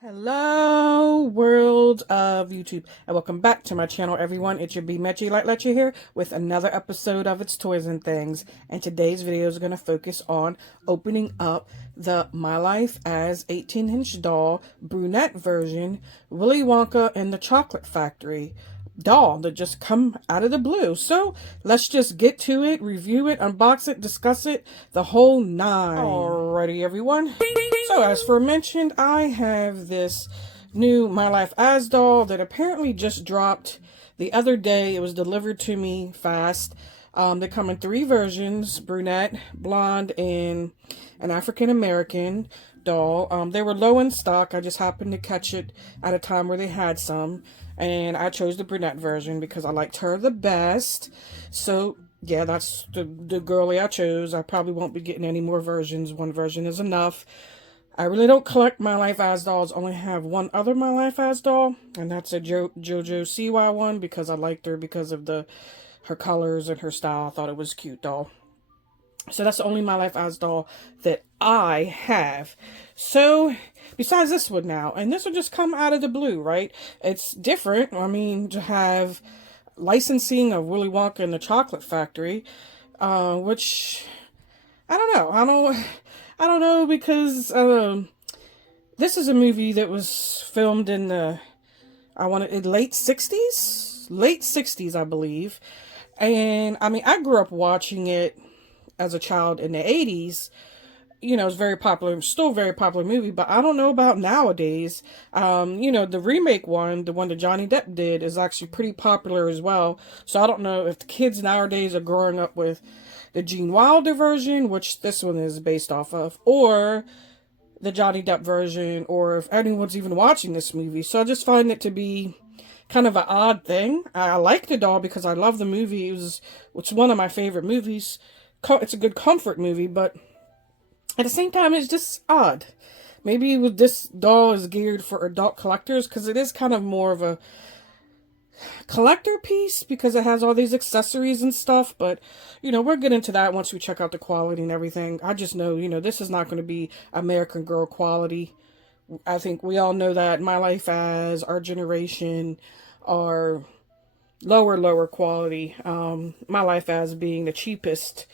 Hello, world of YouTube, and welcome back to my channel, everyone. It's your B Metchy Light Letcher here with another episode of It's Toys and Things. And today's video is going to focus on opening up the My Life as 18-inch doll brunette version, Willy Wonka and the Chocolate Factory doll that just come out of the blue. So let's just get to it, review it, unbox it, discuss it, the whole nine. Alrighty, everyone. So as for mentioned, I have this new My Life as doll that apparently just dropped the other day. It was delivered to me fast. They come in 3 versions: brunette, blonde, and an African American doll. They were low in stock. I just happened to catch it at a time where they had some, and I chose the brunette version because I liked her the best. So yeah, that's the girlie I chose. I probably won't be getting any more versions. One version is enough. I really don't collect My Life as dolls. Only have one other My Life as doll, and that's a JoJo CY one because I liked her because of her colors and her style. I thought it was a cute doll. So that's the only My Life as doll that I have. So besides this one now, and this will just come out of the blue, right? It's different. I mean, to have licensing of Willy Wonka and the Chocolate Factory, which I don't know. I don't know because this is a movie that was filmed in the late 60s? Late 60s, I believe. And I mean, I grew up watching it as a child in the 80s. You know, it's very popular, still a very popular movie, but I don't know about nowadays. You know, the remake one, the one that Johnny Depp did, is actually pretty popular as well. So I don't know if the kids nowadays are growing up with the Gene Wilder version, which this one is based off of, or the Johnny Depp version, or if anyone's even watching this movie. So I just find it to be kind of an odd thing. I like the doll because I love the movie. It's one of my favorite movies. It's a good comfort movie, but at the same time, it's just odd. Maybe this doll is geared for adult collectors because it is kind of more of a collector piece because it has all these accessories and stuff. But, you know, we'll get into that once we check out the quality and everything. I just know, you know, this is not going to be American Girl quality. I think we all know that. My Life as, our generation, are lower quality. My Life as being the cheapest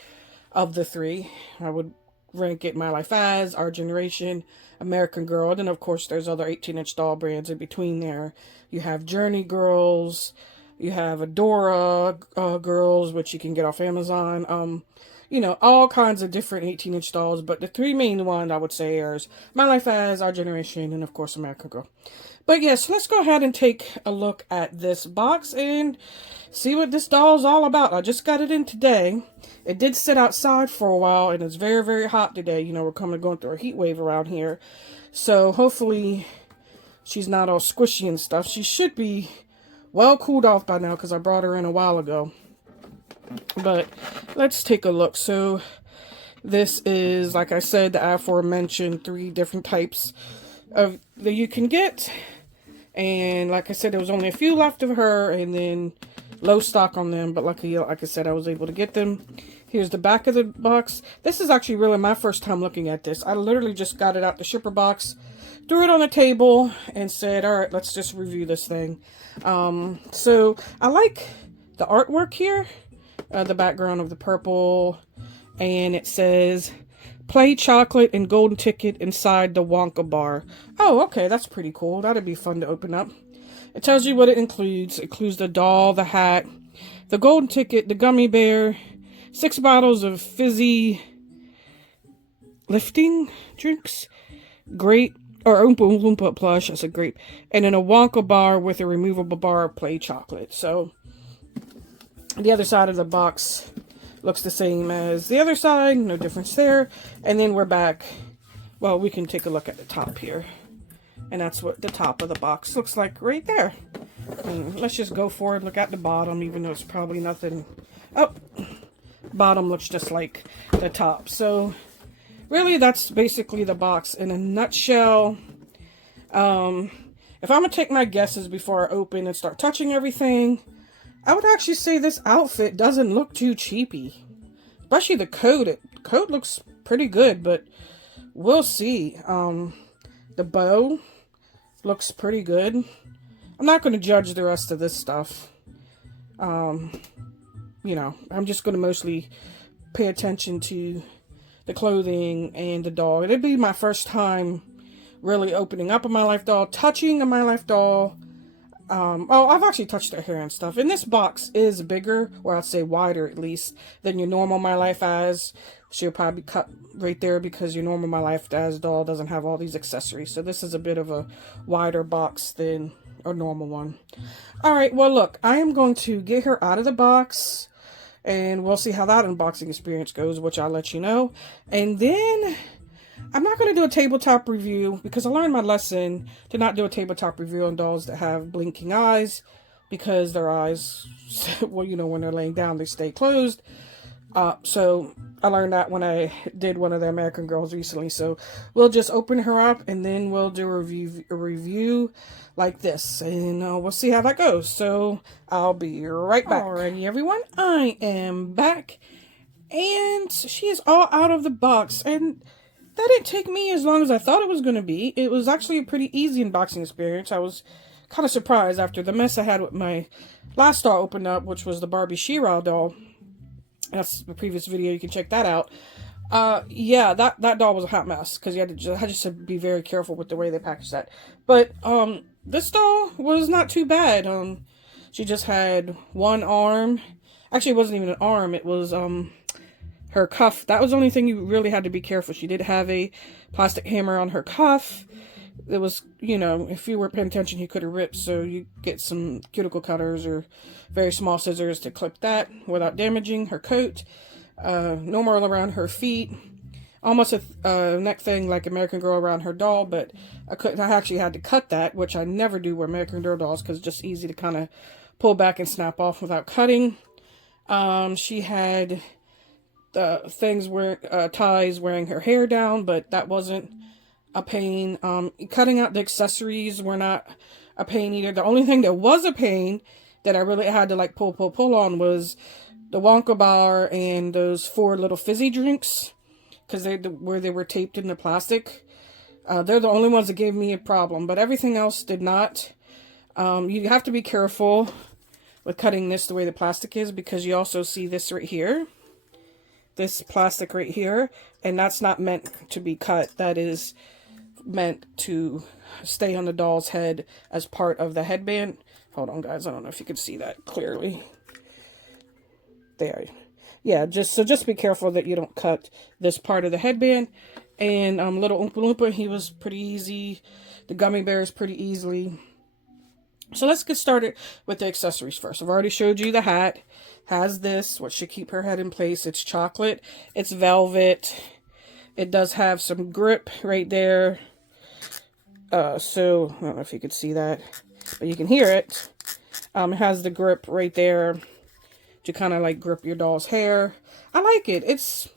of the 3. I would rank it My Life as, Our Generation, American Girl. And then, of course, there's other 18-inch doll brands in between there. You have Journey Girls. You have Adora Girls, which you can get off Amazon. You know, all kinds of different 18-inch dolls. But the 3 main ones, I would say, are My Life as, Our Generation, and, of course, American Girl. But, yes, let's go ahead and take a look at this box and see what this doll is all about. I just got it in today. It did sit outside for a while, and it's very, very hot today. You know, we're going through a heat wave around here. So, hopefully, she's not all squishy and stuff. She should be well cooled off by now because I brought her in a while ago. But let's take a look. So, this is, like I said, the aforementioned 3 different types of that you can get. And like I said, there was only a few left of her, and then low stock on them. But like I said, I was able to get them. Here's the back of the box. This is actually really my first time looking at this. I literally just got it out the shipper box, threw it on the table, and said, all right, let's just review this thing. So I like the artwork here, the background of the purple, and it says, play chocolate and golden ticket inside the Wonka bar. Oh, okay, that's pretty cool. That'd be fun to open up. It tells you what it includes. It includes the doll, the hat, the golden ticket, the gummy bear, 6 bottles of fizzy lifting drinks, grape, or Oompa Loompa plush, that's a grape, and then a Wonka bar with a removable bar of play chocolate. So, the other side of the box looks the same as the other side, no difference there. And then we're back. Well, we can take a look at the top here. And that's what the top of the box looks like right there. And let's just go for it. Look at the bottom, even though it's probably nothing. Oh, bottom looks just like the top. So, really, that's basically the box in a nutshell. If I'm going to take my guesses before I open and start touching everything, I would actually say this outfit doesn't look too cheapy. especially the coat. The coat looks pretty good, but we'll see. The bow looks pretty good. I'm not going to judge the rest of this stuff. You know, I'm just going to mostly pay attention to the clothing and the doll. It'd be my first time really opening up a My Life doll, touching a My Life doll. Oh, I've actually touched her hair and stuff. And this box is bigger, or I'd say wider at least, than your normal My Life As. She'll probably cut right there because your normal My Life As doll doesn't have all these accessories. So this is a bit of a wider box than a normal one. Alright, well look, I am going to get her out of the box. And we'll see how that unboxing experience goes, which I'll let you know. And then I'm not going to do a tabletop review because I learned my lesson to not do a tabletop review on dolls that have blinking eyes, because their eyes, well, you know, when they're laying down, they stay closed. So I learned that when I did one of the American Girls recently. So we'll just open her up and then we'll do a review like this, and we'll see how that goes. So I'll be right back. Alrighty, everyone, I am back, and she is all out of the box, and that didn't take me as long as I thought it was going to be. It was actually a pretty easy unboxing experience. I was kind of surprised after the mess I had with my last doll opened up, which was the Barbie She-Ra doll. That's the previous video, you can check that out. Yeah, that doll was a hot mess, because you had to be very careful with the way they packaged that. But, this doll was not too bad. She just had one arm. Actually, it wasn't even an arm, it was, her cuff. That was the only thing you really had to be careful. She did have a plastic hammer on her cuff. It was, you know, if you weren't paying attention, you could have ripped, so you get some cuticle cutters or very small scissors to clip that without damaging her coat. No more around her feet. Almost a neck thing like American Girl around her doll, but I actually had to cut that, which I never do with American Girl dolls because it's just easy to kind of pull back and snap off without cutting. She had things where ties wearing her hair down, but that wasn't a pain. Cutting out the accessories were not a pain either. The only thing that was a pain that I really had to like pull on was the WONKA bar and those 4 little fizzy drinks, because where they were taped in the plastic. They're the only ones that gave me a problem, but everything else did not. You have to be careful with cutting this the way the plastic is, because you also see this right here. This plastic right here, and that's not meant to be cut. That is meant to stay on the doll's head as part of the headband. Hold on, guys. I don't know if you can see that clearly. There. Yeah, just be careful that you don't cut this part of the headband. And little Oompa Loompa, he was pretty easy. The gummy bears pretty easily. So let's get started with the accessories first. I've already showed you the hat. Has this, what should keep her head in place. It's chocolate. It's velvet. It does have some grip right there. So, I don't know if you could see that, but you can hear it. It has the grip right there to kind of like grip your doll's hair. I like it. It's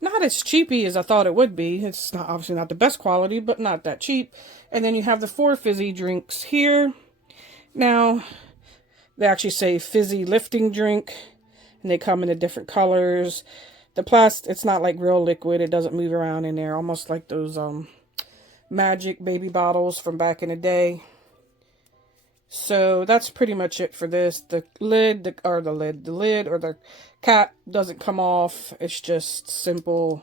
not as cheapy as I thought it would be. It's not obviously not the best quality, but not that cheap. And then you have the 4 fizzy drinks here. Now, they actually say fizzy lifting drink, and they come in the different colors. The plastic, it's not like real liquid. It doesn't move around in there, almost like those magic baby bottles from back in the day. So that's pretty much it for this. The lid or the cap doesn't come off. It's just simple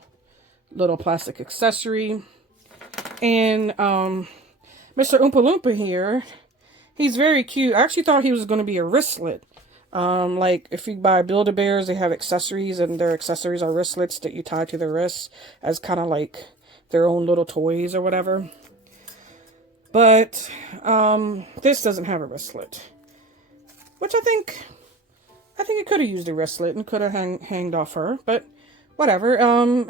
little plastic accessory. And Mr. Oompa Loompa here, he's very cute. I actually thought he was going to be a wristlet. Like if you buy Build-A-Bears, they have accessories, and their accessories are wristlets that you tie to their wrists as kind of like their own little toys or whatever. But this doesn't have a wristlet, which I think it could have used a wristlet and could have hanged off her, but whatever.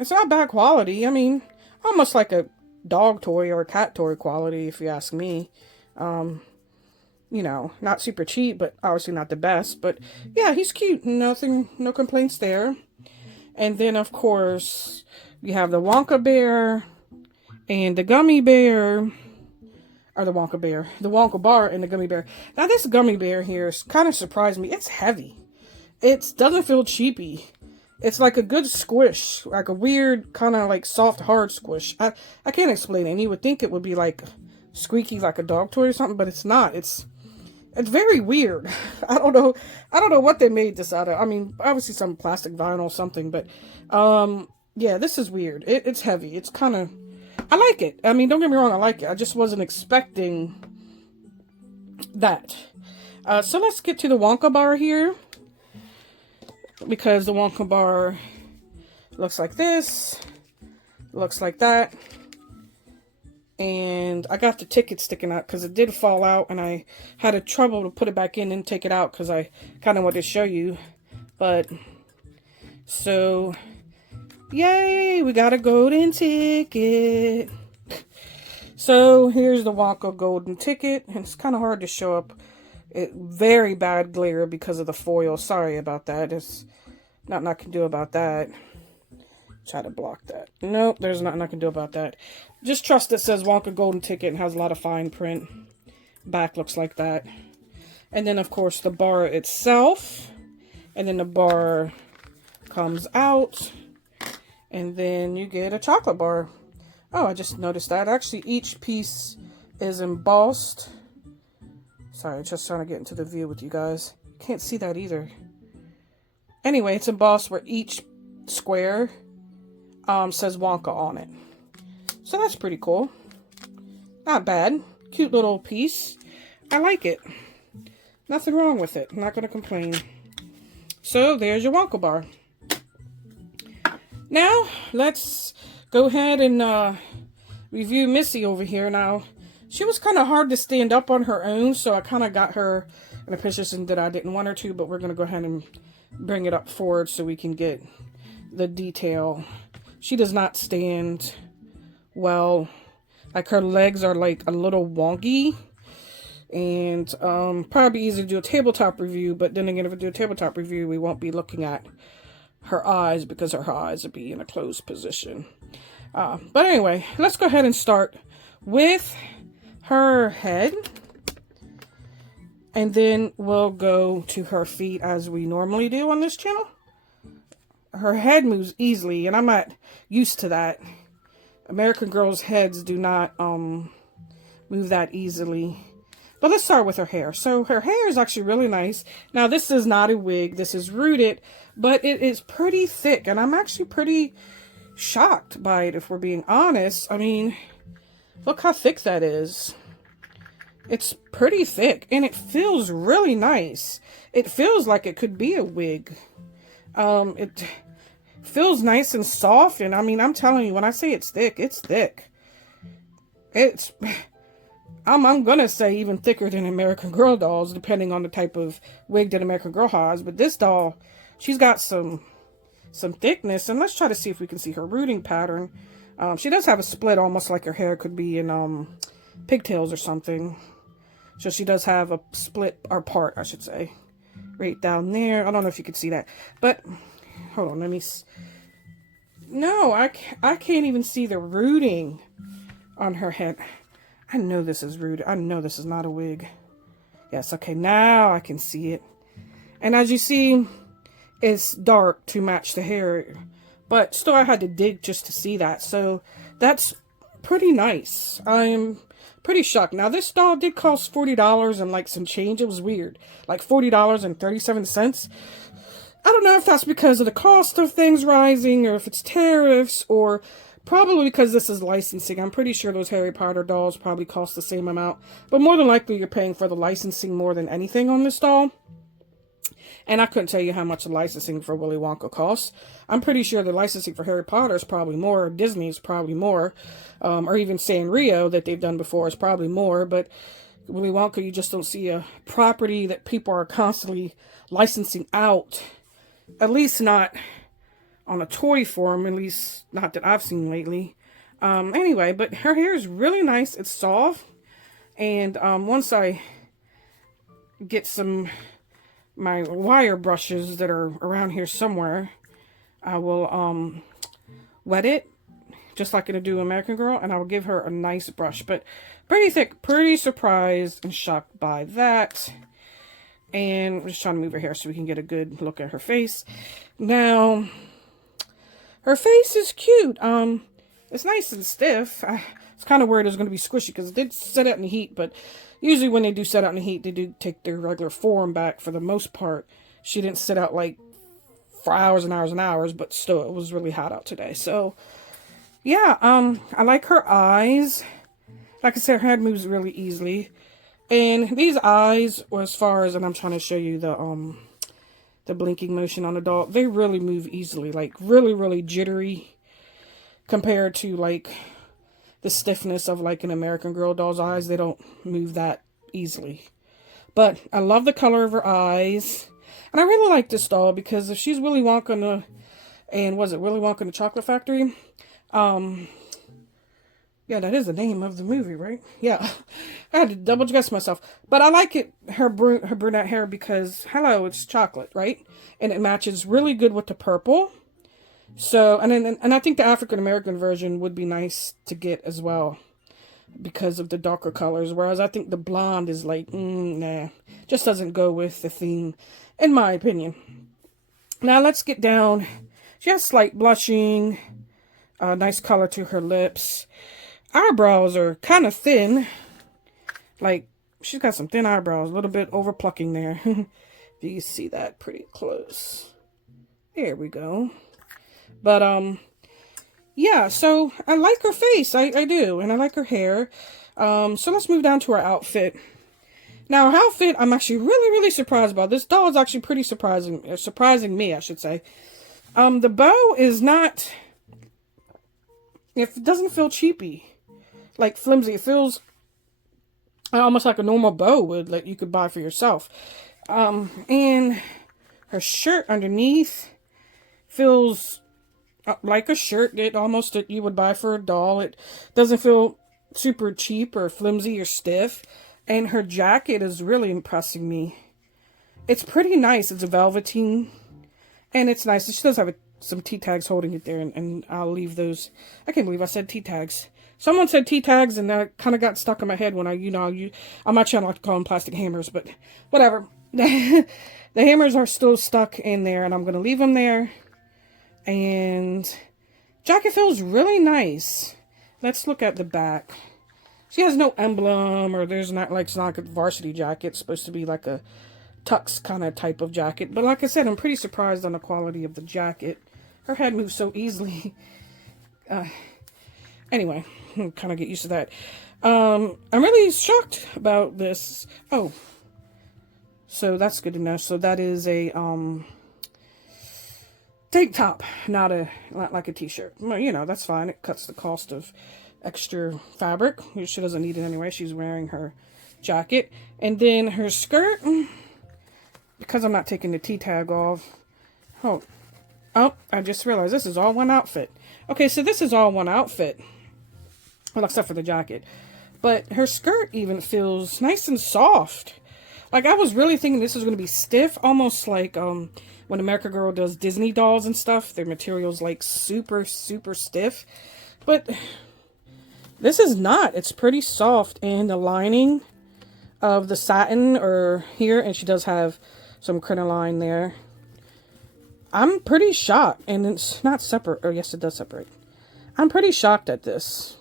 It's not bad quality. I mean, almost like a dog toy or a cat toy quality, if you ask me. You know, not super cheap, but obviously not the best. But yeah, he's cute. No complaints there. And then, of course, we have the Wonka bear and the gummy bear. Or the Wonka bar and the gummy bear. Now, this gummy bear here kind of surprised me. It's heavy. It doesn't feel cheapy. It's like a good squish, like a weird kind of like soft, hard squish. I can't explain it. And you would think it would be like squeaky, like a dog toy or something, but it's not. It's very weird. I don't know. I don't know what they made this out of. I mean, obviously some plastic vinyl or something, but yeah, this is weird. It's heavy. It's kind of, I like it. I mean, don't get me wrong, I like it. I just wasn't expecting that. So let's get to the Wonka bar here, because the Wonka bar looks like this, looks like that, and I got the ticket sticking out because it did fall out, and I had a trouble to put it back in and take it out because I kind of wanted to show you. But so yay, we got a golden ticket. So here's the Wonka golden ticket, and it's kind of hard to show up. Very bad glare because of the foil. Sorry about that. There's nothing I can do about that. Try to block that. Nope, there's nothing I can do about that. Just trust it says Wonka golden ticket and has a lot of fine print. Back looks like that. And then, of course, the bar itself. And then the bar comes out. And then you get a chocolate bar. Oh, I just noticed that. Actually, each piece is embossed. Sorry, just trying to get into the view with you guys. Can't see that either. Anyway, it's embossed where each square says Wonka on it. So that's pretty cool. Not bad. Cute little piece. I like it. Nothing wrong with it. I'm not going to complain. So there's your Wonka bar. Now, let's go ahead and review Missy over here. Now, she was kind of hard to stand up on her own, so I kind of got her in a position that I didn't want her to, but we're going to go ahead and bring it up forward so we can get the detail. She does not stand well. Like, her legs are like a little wonky, and probably easy to do a tabletop review, but then again, if we do a tabletop review, we won't be looking at her eyes because her eyes would be in a closed position. But anyway, let's go ahead and start with her head, and then we'll go to her feet as we normally do on this channel. Her head moves easily, and I'm not used to that. American girls' heads do not move that easily. But let's start with her hair. So her hair is actually really nice. Now, this is not a wig. This is rooted, but it is pretty thick, and I'm actually pretty shocked by it, if we're being honest. I mean, look how thick that is. It's pretty thick, and it feels really nice. It feels like it could be a wig. It feels nice and soft, and I mean, I'm telling you, when I say it's thick, it's thick. It's, I'm gonna say even thicker than American Girl dolls, depending on the type of wig that American Girl has. But this doll, she's got some thickness, and let's try to see if we can see her rooting pattern. She does have a split, almost like her hair could be in pigtails or something. So she does have a split, or part, I should say, right down there. I don't know if you can see that, but hold on, let me. No, I can't even see the rooting on her head. I know this is rooted. I know this is not a wig. Yes, okay, now I can see it. And as you see, it's dark to match the hair, but still I had to dig just to see that. So that's pretty nice. I'm pretty shocked. Now, this doll did cost $40 and like some change. It was weird. Like $40.37. I don't know if that's because of the cost of things rising, or if it's tariffs, or probably because this is licensing. I'm pretty sure those Harry Potter dolls probably cost the same amount. But more than likely, you're paying for the licensing more than anything on this doll. And I couldn't tell you how much the licensing for Willy Wonka costs. I'm pretty sure the licensing for Harry Potter is probably more. Disney's probably more. Or even Sanrio that they've done before is probably more. But Willy Wonka, you just don't see a property that people are constantly licensing out. At least not on a toy form. At least not that I've seen lately. Anyway, but her hair is really nice. It's soft. And once I get my wire brushes that are around here somewhere, I will wet it just like I do American Girl, and I will give her a nice brush. But pretty thick, pretty surprised and shocked by that. And I'm just trying to move her hair so we can get a good look at her face. Now, her face is cute. It's nice and stiff. It's kind of worried it's going to be squishy because it did set out in the heat, but usually when they do set out in the heat, they do take their regular form back for the most part. She didn't sit out like for hours and hours and hours, but still, it was really hot out today. So, yeah, I like her eyes. Like I said, her head moves really easily. And these eyes, as far as, and I'm trying to show you the blinking motion on the doll, they really move easily. Like, really, really jittery compared to, like, the stiffness of, like, an American Girl doll's eyes. They don't move that easily. But I love the color of her eyes. And I really like this doll because if she's Willy Wonka and was it Willy Wonka and the Chocolate Factory? Yeah, that is the name of the movie, right? Yeah, I had to double guess myself. But I like it, her brunette hair, because, hello, it's chocolate, right? And it matches really good with the purple. So, and I think the African-American version would be nice to get as well because of the darker colors. Whereas I think the blonde is like, nah, just doesn't go with the theme, in my opinion. Now, let's get down. She has slight blushing, nice color to her lips. Eyebrows are kind of thin. Like, she's got some thin eyebrows. A little bit over plucking there. Do you see that pretty close? There we go. But, yeah, so I like her face. I do. And I like her hair. So let's move down to her outfit. Now, her outfit, I'm actually really, really surprised about. This doll is actually pretty surprising me, I should say. The bow is not, it doesn't feel cheapy. Like flimsy. It feels almost like a normal bow would, like you could buy for yourself. And her shirt underneath feels like a shirt that you would buy for a doll. It doesn't feel super cheap or flimsy or stiff. And her jacket is really impressing me. It's pretty nice. It's a velveteen. And it's nice. She does have some T-tags holding it there. And I'll leave those. I can't believe I said T-tags. Someone said T-tags, and that kind of got stuck in my head when on my channel I like to call them plastic hammers, but whatever. The hammers are still stuck in there, and I'm going to leave them there. And jacket feels really nice. Let's look at the back. She has no emblem, or there's not, like, it's not like a varsity jacket. It's supposed to be like a tux kind of type of jacket. But like I said, I'm pretty surprised on the quality of the jacket. Her head moves so easily. Anyway, kind of get used to that. I'm really shocked about this. Oh, so that's good to know. So that is a tank top, not like a t-shirt. Well, you know, that's fine. It cuts the cost of extra fabric. She doesn't need it anyway. She's wearing her jacket. And then her skirt, because I'm not taking the T-tag off. Oh, I just realized this is all one outfit. Okay, so this is all one outfit. Well, except for the jacket. But her skirt even feels nice and soft. Like, I was really thinking this was going to be stiff. Almost like when American Girl does Disney dolls and stuff. Their material's like super, super stiff. But this is not. It's pretty soft. And the lining of the satin or here. And she does have some crinoline there. I'm pretty shocked. And it's not separate. Or yes, it does separate. I'm pretty shocked at this.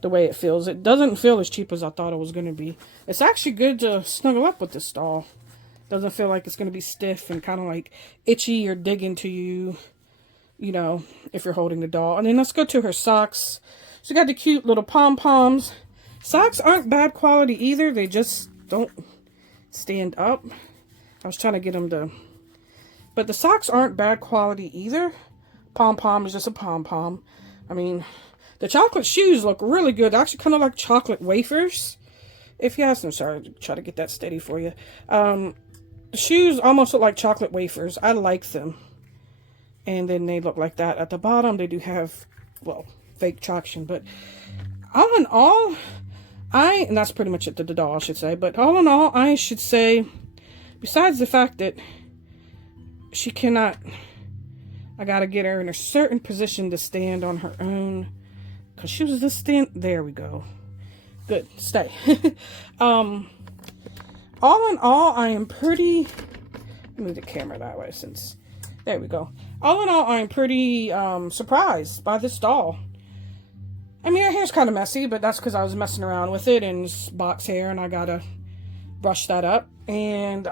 The way it feels. It doesn't feel as cheap as I thought it was going to be. It's actually good to snuggle up with this doll. Doesn't feel like it's going to be stiff and kind of like itchy or dig into you, you know, if you're holding the doll. And then let's go to her socks. She got the cute little pom-poms. Socks aren't bad quality either. They just don't stand up. I was trying to get them to... But the socks aren't bad quality either. Pom-pom is just a pom-pom. I mean... The chocolate shoes look really good. They're actually kind of like chocolate wafers. If you ask, I'm sorry to try to get that steady for you. The shoes almost look like chocolate wafers. I like them. And then they look like that. At the bottom, they do have, well, fake traction. But all in all, and that's pretty much it to the doll, I should say. But all in all, I should say, besides the fact that she cannot, I got to get her in a certain position to stand on her own. Because she was just stand, there we go. Good, stay. All in all, I am pretty, move the camera that way since There we go. All in all, I'm pretty surprised by this doll. I mean, her hair's kind of messy, but that's because I was messing around with it and it's box hair and I gotta brush that up. And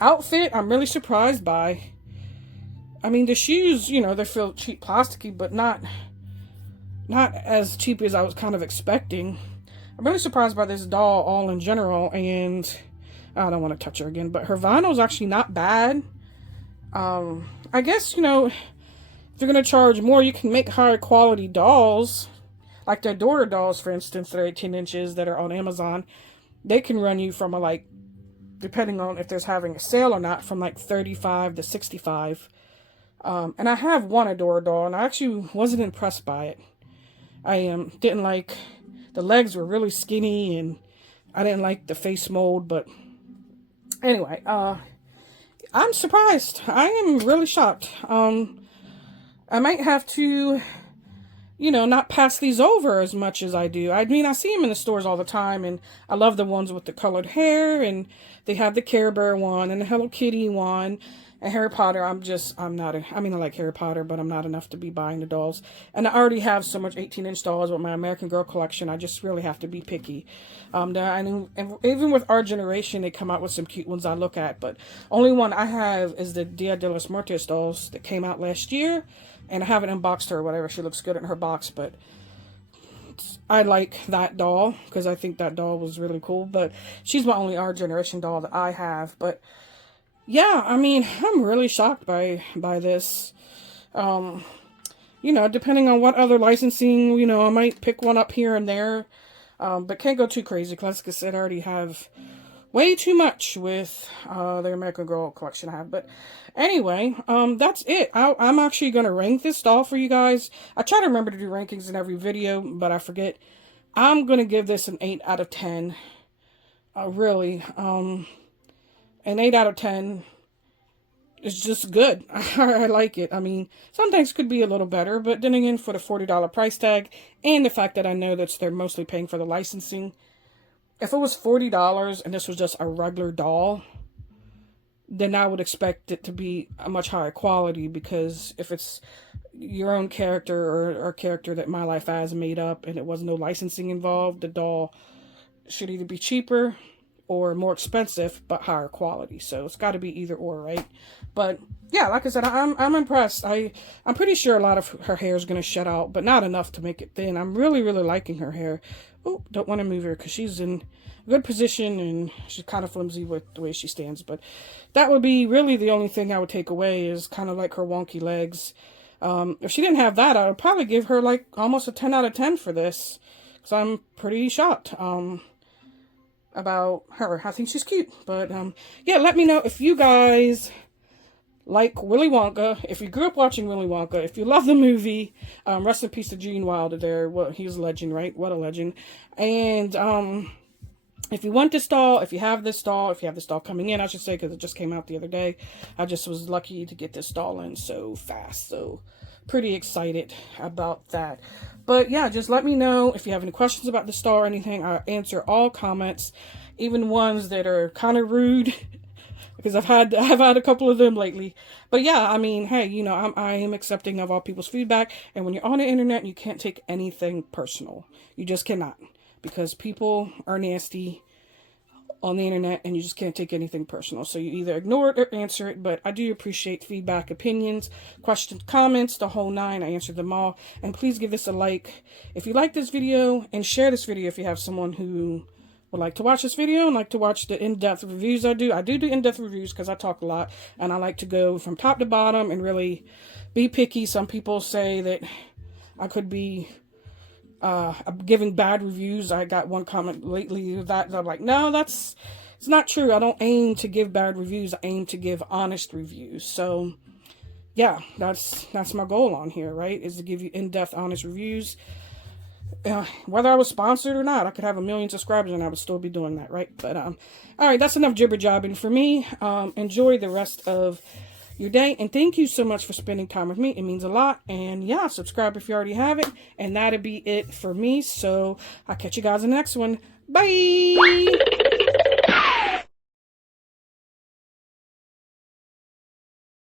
outfit, I'm really surprised by. I mean, the shoes, you know, they feel cheap plasticky, but not as cheap as I was kind of expecting. I'm really surprised by this doll all in general, and I don't want to touch her again, but her vinyl's actually not bad. I guess, you know, if you're going to charge more, you can make higher quality dolls. Like their daughter dolls, for instance, that are 18 inches that are on Amazon. They can run you from like, depending on if there's having a sale or not, from like $35 to $65. And I have one Adora doll, and I actually wasn't impressed by it. I didn't like, the legs were really skinny, and I didn't like the face mold, but anyway, I'm surprised. I am really shocked. I might have to, you know, not pass these over as much as I do. I mean, I see them in the stores all the time, and I love the ones with the colored hair, and they have the Care Bear one, and the Hello Kitty one, and Harry Potter. I like Harry Potter, but I'm not enough to be buying the dolls. And I already have so much 18-inch dolls with my American Girl collection. I just really have to be picky. And even with our generation, they come out with some cute ones I look at. But only one I have is the Dia de los Muertos dolls that came out last year. And I haven't unboxed her or whatever. She looks good in her box, but I like that doll because I think that doll was really cool. But she's my only our generation doll that I have. But yeah, I mean, I'm really shocked by this. You know, depending on what other licensing, you know, I might pick one up here and there. But can't go too crazy because, like I said, I already have way too much with the American Girl collection I have. But anyway, that's it. I'm actually going to rank this doll for you guys. I try to remember to do rankings in every video, but I forget. I'm going to give this an 8 out of 10. Really. An 8 out of 10 is just good. I like it. I mean, some things could be a little better, but then again, for the $40 price tag and the fact that I know that they're mostly paying for the licensing, if it was $40 and this was just a regular doll, then I would expect it to be a much higher quality, because if it's your own character or a character that My Life has made up and it was no licensing involved, the doll should either be cheaper or more expensive, but higher quality. So it's got to be either or, right? But yeah, like I said, I'm impressed. I'm pretty sure a lot of her hair is going to shed out, but not enough to make it thin. I'm really, really liking her hair. Oh, don't want to move her because she's in a good position and she's kind of flimsy with the way she stands. But that would be really the only thing I would take away, is kind of like her wonky legs. If she didn't have that, I would probably give her like almost a 10 out of 10 for this, because I'm pretty shocked. About her. I think she's cute. But yeah, let me know if you guys like Willy Wonka, if you grew up watching Willy Wonka, if you love the movie. Rest in peace to Gene Wilder there. Well, he was a legend, right? What a legend. And if you want this doll, if you have this doll coming in, I should say, because it just came out the other day. I just was lucky to get this doll in so fast. So pretty excited about that. But yeah, just let me know if you have any questions about the doll or anything. I answer all comments, even ones that are kind of rude, because I've had a couple of them lately. But yeah, I mean, hey, you know, I am accepting of all people's feedback. And when you're on the internet, you can't take anything personal. You just cannot, because people are nasty on the internet, and you just can't take anything personal. So you either ignore it or answer it. But I do appreciate feedback, opinions, questions, comments, the whole nine. I answer them all. And please give this a like if you like this video, and share this video if you have someone who would like to watch this video and like to watch the in-depth reviews I do. I do in-depth reviews because I talk a lot, and I like to go from top to bottom and really be picky. Some people say that I could be giving bad reviews. I got one comment lately that I'm like, no, it's not true. I don't aim to give bad reviews. I aim to give honest reviews. So yeah, that's my goal on here, right? Is to give you in-depth, honest reviews. Whether I was sponsored or not, I could have 1 million subscribers and I would still be doing that, right? But all right, that's enough jibber jobbing for me. Enjoy the rest of your day, and thank you so much for spending time with me. It means a lot. And yeah, subscribe if you already have it, and that'll be it for me. So I'll catch you guys in the next one. Bye.